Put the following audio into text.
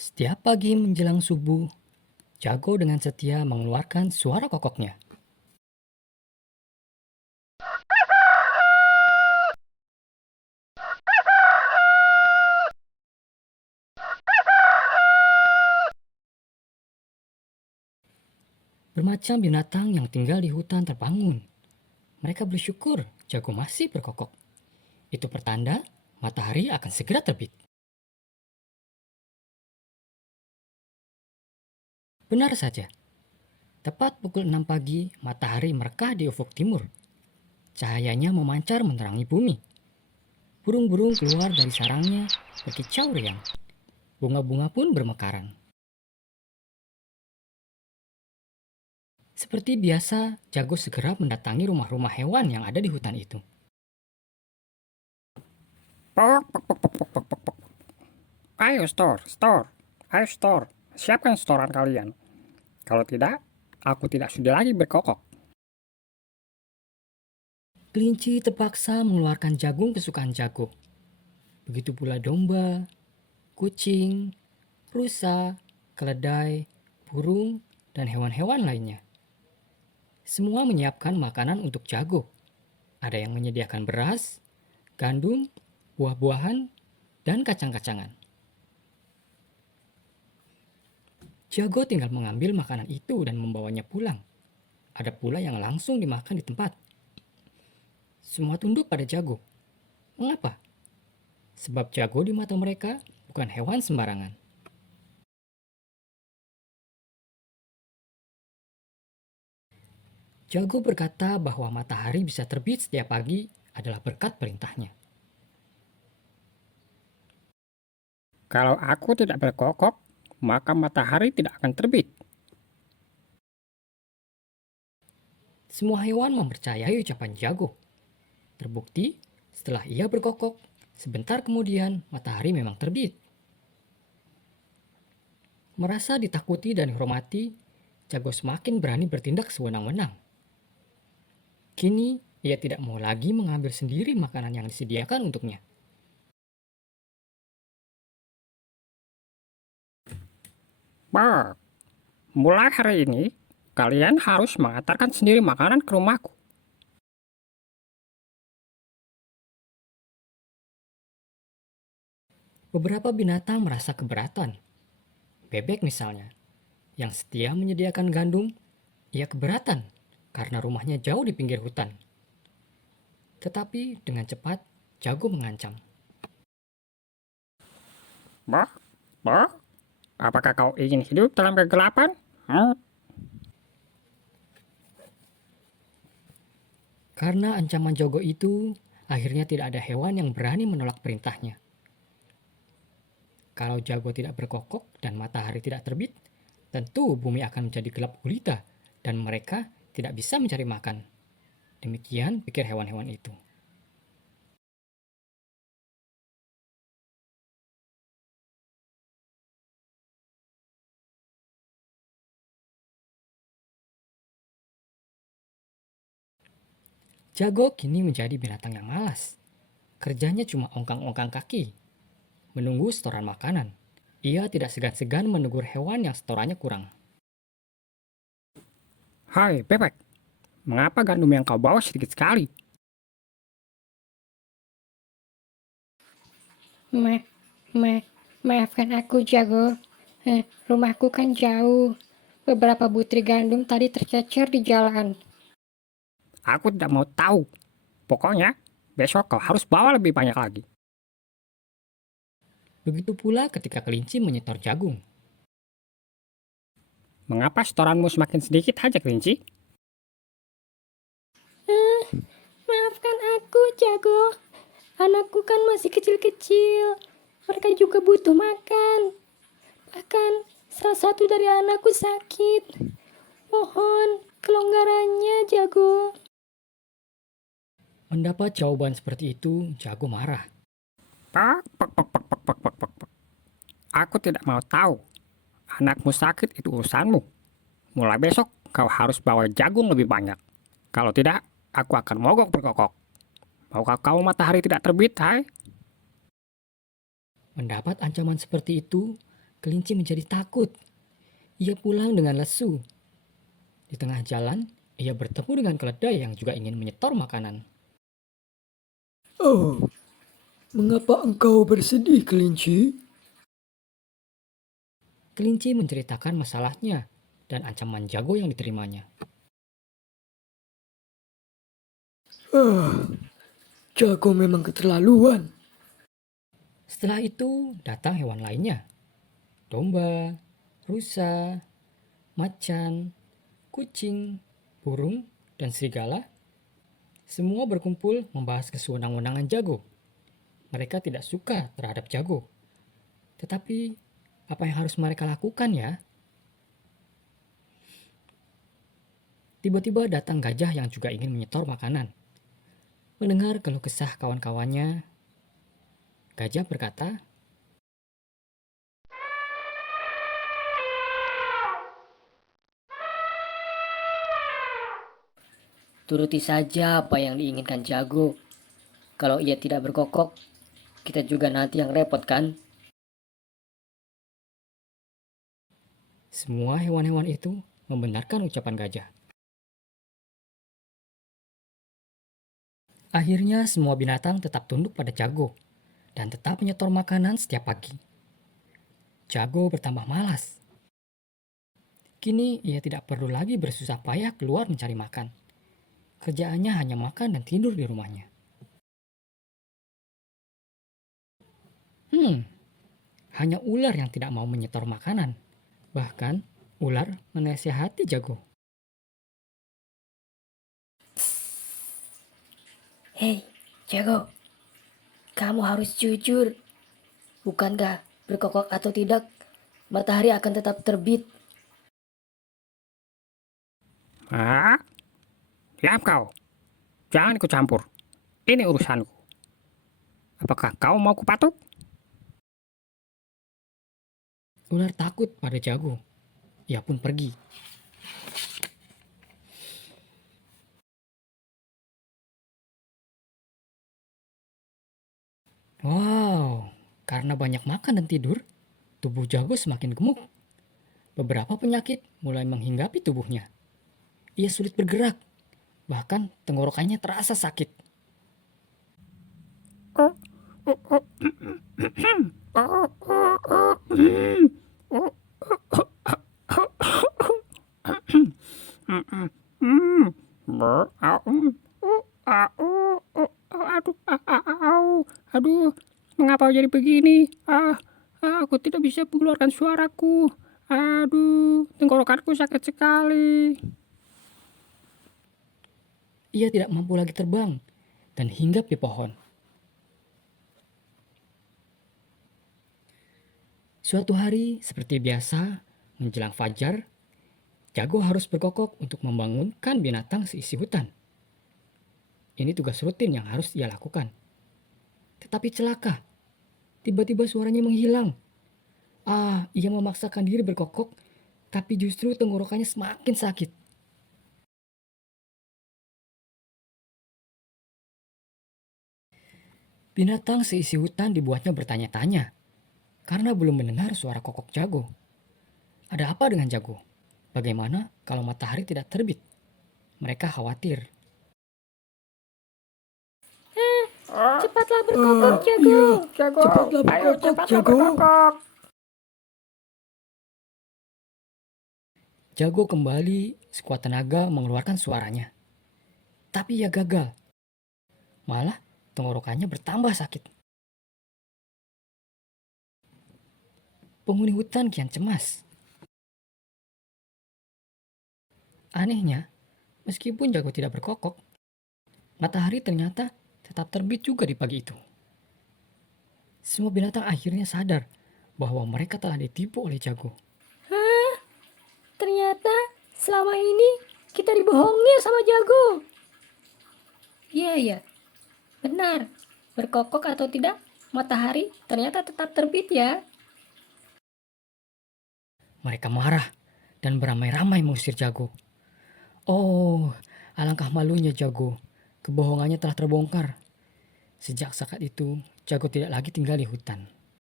Setiap pagi menjelang subuh, Jago dengan setia mengeluarkan suara kokoknya. Bermacam binatang yang tinggal di hutan terbangun. Mereka bersyukur Jago masih berkokok. Itu pertanda matahari akan segera terbit. Benar saja, tepat pukul 6 pagi matahari merekah di ufuk timur. Cahayanya memancar menerangi bumi. Burung-burung keluar dari sarangnya berkicau riang. Bunga-bunga pun bermekaran. Seperti biasa, Jago segera mendatangi rumah-rumah hewan yang ada di hutan itu. Pok, pok, pok, pok, pok, pok, pok. Ayo store. Ayo store. Siapkan storan kalian. Kalau tidak, aku tidak sudi lagi berkokok. Kelinci terpaksa mengeluarkan jagung kesukaan Jago. Begitu pula domba, kucing, rusa, keledai, burung, dan hewan-hewan lainnya. Semua menyiapkan makanan untuk Jago. Ada yang menyediakan beras, gandum, buah-buahan, dan kacang-kacangan. Jago tinggal mengambil makanan itu dan membawanya pulang. Ada pula yang langsung dimakan di tempat. Semua tunduk pada Jago. Mengapa? Sebab Jago di mata mereka bukan hewan sembarangan. Jago berkata bahwa matahari bisa terbit setiap pagi adalah berkat perintahnya. Kalau aku tidak berkokok, maka matahari tidak akan terbit. Semua hewan mempercayai ucapan Jago. Terbukti, setelah ia berkokok, sebentar kemudian matahari memang terbit. Merasa ditakuti dan dihormati, Jago semakin berani bertindak sewenang-wenang. Kini, ia tidak mau lagi mengambil sendiri makanan yang disediakan untuknya. Pok, mulai hari ini, kalian harus mengantarkan sendiri makanan ke rumahku. Beberapa binatang merasa keberatan. Bebek misalnya, yang setia menyediakan gandum, ia keberatan karena rumahnya jauh di pinggir hutan. Tetapi dengan cepat, Jago mengancam. Pok, apakah kau ingin hidup dalam kegelapan? Karena ancaman Jago itu, akhirnya tidak ada hewan yang berani menolak perintahnya. Kalau Jago tidak berkokok dan matahari tidak terbit, tentu bumi akan menjadi gelap gulita dan mereka tidak bisa mencari makan. Demikian pikir hewan-hewan itu. Jago kini menjadi binatang yang malas. Kerjanya cuma ongkang-ongkang kaki, menunggu setoran makanan. Ia tidak segan-segan menegur hewan yang setorannya kurang. Hai, bebek. Mengapa gandum yang kau bawa sedikit sekali? Ma, maafkan aku, Jago. Rumahku kan jauh. Beberapa butir gandum tadi tercecer di jalan. Aku tidak mau tahu. Pokoknya, besok kau harus bawa lebih banyak lagi. Begitu pula ketika kelinci menyetor jagung. Mengapa setoranmu semakin sedikit saja, kelinci? Maafkan aku, Jago. Anakku kan masih kecil-kecil. Mereka juga butuh makan. Bahkan salah satu dari anakku sakit. Mohon kelonggarannya, Jago. Mendapat jawaban seperti itu, Jago marah. Pok, pok, pok, pok, pok, pok, pok, pok, pok. Aku tidak mau tahu. Anakmu sakit itu urusanmu. Mulai besok kau harus bawa jagung lebih banyak. Kalau tidak, aku akan mogok berkokok. Maukah kau matahari tidak terbit, hai? Mendapat ancaman seperti itu, Kelinci menjadi takut. Ia pulang dengan lesu. Di tengah jalan, ia bertemu dengan keledai yang juga ingin menyetor makanan. Oh, mengapa engkau bersedih, kelinci? Kelinci menceritakan masalahnya dan ancaman jago yang diterimanya. Jago memang keterlaluan. Setelah itu datang hewan lainnya. Domba, rusa, macan, kucing, burung, dan serigala. Semua berkumpul membahas kesewenang-wenangan jago. Mereka tidak suka terhadap jago. Tetapi apa yang harus mereka lakukan ya? Tiba-tiba datang gajah yang juga ingin menyetor makanan. Mendengar keluh kesah kawan-kawannya, gajah berkata, Turuti saja apa yang diinginkan jago. Kalau ia tidak berkokok, kita juga nanti yang repot kan? semua hewan-hewan itu membenarkan ucapan gajah. Akhirnya semua binatang tetap tunduk pada jago dan tetap menyetor makanan setiap pagi. Jago bertambah malas. Kini ia tidak perlu lagi bersusah payah keluar mencari makan. Kerjaannya hanya makan dan tidur di rumahnya. Hanya ular yang tidak mau menyetor makanan. Bahkan, ular menasihati jago. Hei, jago. Kamu harus jujur. Bukankah berkokok atau tidak, matahari akan tetap terbit. Diam kau. Jangan ikut campur. Ini urusanku. Apakah kau mau kupatuk? Ular takut pada jago. Ia pun pergi. Wow, karena banyak makan dan tidur, tubuh jago semakin gemuk. Beberapa penyakit mulai menghinggapi tubuhnya. Ia sulit bergerak, bahkan tenggorokannya terasa sakit. Aduh, mengapa jadi begini? Aku tidak bisa mengeluarkan suaraku. Aduh, tenggorokanku sakit sekali. Ia tidak mampu lagi terbang dan hinggap di pohon. Suatu hari, seperti biasa, menjelang fajar, jago harus berkokok untuk membangunkan binatang seisi hutan. Ini tugas rutin yang harus ia lakukan. Tetapi celaka, tiba-tiba suaranya menghilang. Ia memaksakan diri berkokok, tapi justru tenggorokannya semakin sakit. Binatang seisi hutan dibuatnya bertanya-tanya, karena belum mendengar suara kokok jago. Ada apa dengan jago? Bagaimana kalau matahari tidak terbit? Mereka khawatir. Cepatlah berkokok, jago. Iya, Jago, cepatlah ayo berkokok, cepatlah jago. berkokok. Jago kembali sekuat tenaga mengeluarkan suaranya. Tapi ia gagal. Malah tenggorokannya bertambah sakit. Penghuni hutan kian cemas. Anehnya, meskipun jago tidak berkokok, matahari ternyata tetap terbit juga di pagi itu. Semua binatang akhirnya sadar bahwa mereka telah ditipu oleh jago. Ternyata selama ini kita dibohongi sama jago. Iya, benar. Berkokok atau tidak, matahari ternyata tetap terbit ya. Mereka marah dan beramai-ramai mengusir jago. Oh, alangkah malunya jago. Kebohongannya telah terbongkar. Sejak saat itu, jago tidak lagi tinggal di hutan.